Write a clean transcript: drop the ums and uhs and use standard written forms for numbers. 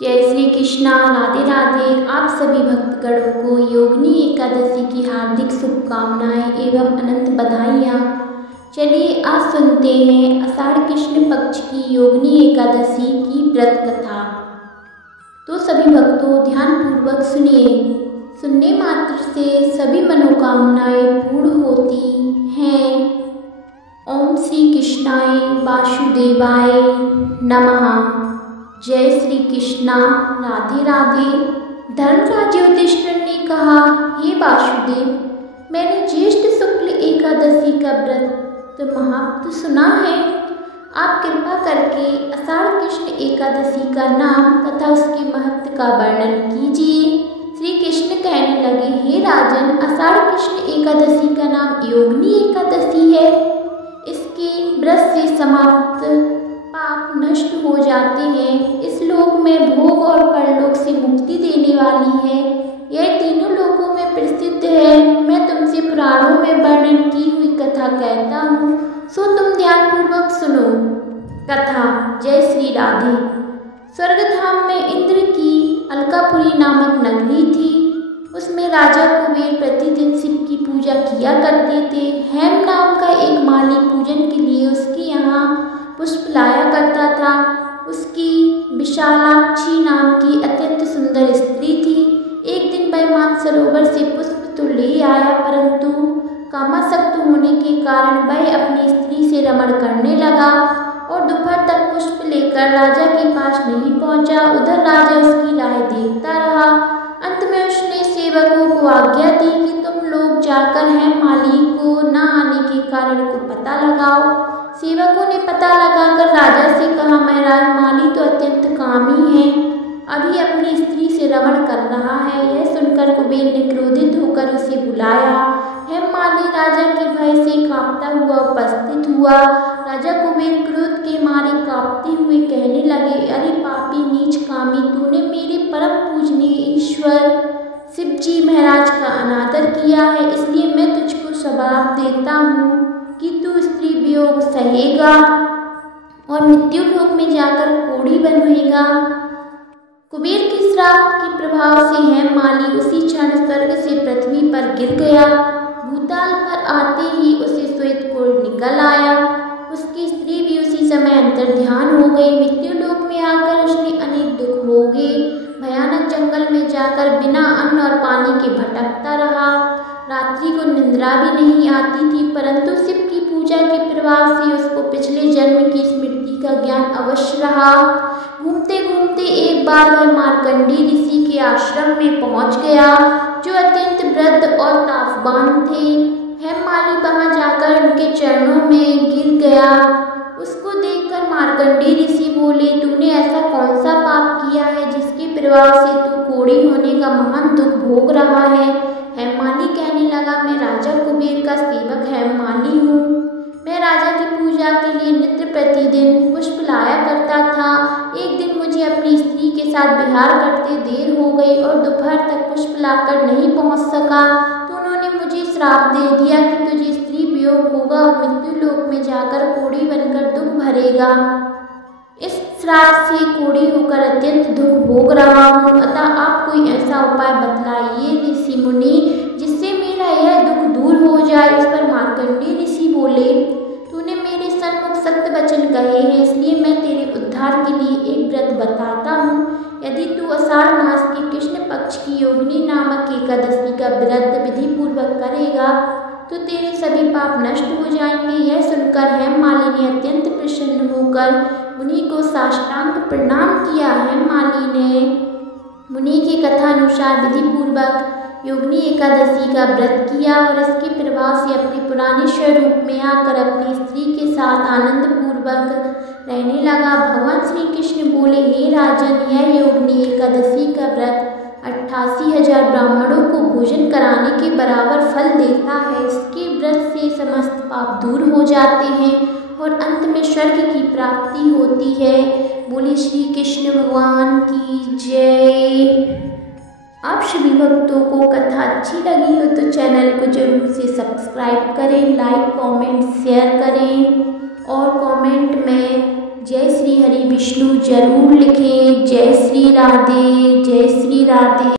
जय श्री कृष्णा। राधे राधे। आप सभी भक्तगणों को योगिनी एकादशी की हार्दिक शुभकामनाएं एवं अनंत बधाइयाँ। चलिए आज सुनते हैं आषाढ़ कृष्ण पक्ष की योगिनी एकादशी की व्रत कथा। तो सभी भक्तों ध्यानपूर्वक सुनिए। सुनने मात्र से सभी मनोकामनाएं पूर्ण होती हैं। ओम श्री कृष्णाय वासुदेवाय नमः। जय श्री कृष्णा। राधे राधे। धर्मराज युधिष्ठिर ने कहा, हे वासुदेव, मैंने ज्येष्ठ शुक्ल एकादशी का व्रत महत्व सुना है। आप कृपा करके आषाढ़ कृष्ण एकादशी का नाम तथा उसके महत्व का वर्णन कीजिए। श्री कृष्ण कहने लगे, हे राजन, आषाढ़ कृष्ण एकादशी का नाम योगिनी एकादशी है। इसके व्रत से समाप्त पाप नष्ट हो जाते हैं। इस लोक में भोग और परलोक से मुक्ति देने वाली है। यह तीनों लोकों में प्रसिद्ध है। मैं तुमसे पुराणों में वर्णन की हुई कथा कहता हूँ, सो तुम ध्यानपूर्वक सुनो। कथा। जय श्री राधे। स्वर्गधाम में इंद्र की अलकापुरी नामक नगरी थी। उसमें राजा कुबेर प्रतिदिन शिव की पूजा किया करते थे। हेम नाम का एक माली पूजन के लिए उसके यहाँ पुष्प लाया करता था। उसकी विशालाक्षी नाम की अत्यंत सुंदर स्त्री थी। एक दिन वह मानसरोवर से पुष्प तो ले आया, परंतु कामासक्त होने के कारण वह अपनी स्त्री से रमण करने लगा और दोपहर तक पुष्प लेकर राजा के पास नहीं पहुंचा। उधर राजा उसकी राह देखता रहा। अंत में उसने सेवकों को आज्ञा दी कि तुम लोग जाकर हेम माली को न आने के कारण को पता लगाओ। सेवकों ने पता लगाकर राजा से कहा, महाराज, माली तो अत्यंत कामी है, अभी अपनी स्त्री से रमण कर रहा है। यह सुनकर कुबेर ने क्रोधित होकर उसे बुलाया। हेम माली राजा के भय से कांपता हुआ उपस्थित हुआ। राजा कुबेर क्रोध के मारे कांपते हुए कहने लगे, अरे पापी नीच कामी, तूने मेरे परम पूजनीय ईश्वर शिव जी महाराज का अनादर किया है। इसलिए मैं तुझको श्राप देता हूँ कि तू स्त्री वियोग सहेगा और मृत्यु लोक में जाकर कोढ़ी बनेगा। कुबेर के श्राप के प्रभाव से हेम माली उसी क्षण स्वर्ग से पृथ्वी पर गिर गया। भूताल पर आते ही उसे श्वेत कोढ़ निकल आया। उसकी स्त्री भी उसी समय अंतर्ध्यान हो गई। मृत्यु लोक में आकर उसने अनेक दुख भोगे। भयानक जंगल में जाकर बिना अन्न और पानी के भटकता रहा। रात्रि को निद्रा भी नहीं आती थी, परंतु शिव की पूजा के प्रभाव से उसको पिछले जन्म की स्मृति का ज्ञान अवश्य रहा। घूमते घूमते एक बार वह मार्कंडी ऋषि के आश्रम में पहुंच गया, जो अत्यंत वृद्ध और तापवान थे। हेम माली वहां जाकर उनके चरणों में गिर गया। उसको देखकर मार्कंडी ऋषि बोले, तूने ऐसा कौन सा पाप किया है जिसके प्रभाव से तू कोढ़ी होने का महान दुख भोग रहा है। हेम माली कहने लगा, मैं राजा कुबेर का सेवक हेम माली हूँ। मैं राजा की पूजा के लिए नित्य प्रतिदिन पुष्प लाया करता था। एक दिन मुझे अपनी स्त्री के साथ विहार करते देर हो गई और दोपहर तक पुष्प लाकर नहीं पहुँच सका, तो उन्होंने मुझे श्राप दे दिया कि तुझे स्त्री वियोग होगा और मृत्यु लोक में जाकर कोढ़ी बनकर दुख भरेगा। इस श्राप से कोढ़ी होकर अत्यंत दुख भोग रहा हूँ। अतः आप कोई ऐसा उपाय बतलाइए ऋषि मुनि, जिससे मेरा यह दुख दूर हो जाए। इस पर मार्कंडी ऋषि बोले, तूने मेरे सन्मुख सत्य वचन कहे हैं, इसलिए मैं तेरे उद्धार के लिए एक व्रत बताता हूँ। यदि तू आषाढ़ मास के कृष्ण पक्ष की योगिनी नामक एकादशी का व्रत विधि पूर्वक करेगा तो तेरे सभी पाप नष्ट हो जाएंगे। यह सुनकर हेम माली ने अत्यंत प्रसन्न होकर मुनि को साष्टांग प्रणाम किया। हेम माली ने मुनि की कथा अनुसार विधि पूर्वक योगिनी एकादशी का व्रत किया और इसके प्रभाव से अपने पुराने स्वरूप में आकर अपनी स्त्री के साथ आनंद पूर्वक रहने लगा। भगवान श्री कृष्ण बोले, हे राजन, यह योगिनी एकादशी का व्रत 88,000 ब्राह्मणों को भोजन कराने के बराबर फल देता है। इसके व्रत से समस्त पाप दूर हो जाते हैं और अंत में स्वर्ग की प्राप्ति होती है। बोले श्री कृष्ण भगवान की जय। आप सभी भक्तों को कथा अच्छी लगी हो तो चैनल को जरूर से सब्सक्राइब करें, लाइक, कमेंट, शेयर करें और कमेंट में जय श्री हरि विष्णु जरूर लिखें। जय श्री राधे, जय श्री राधे।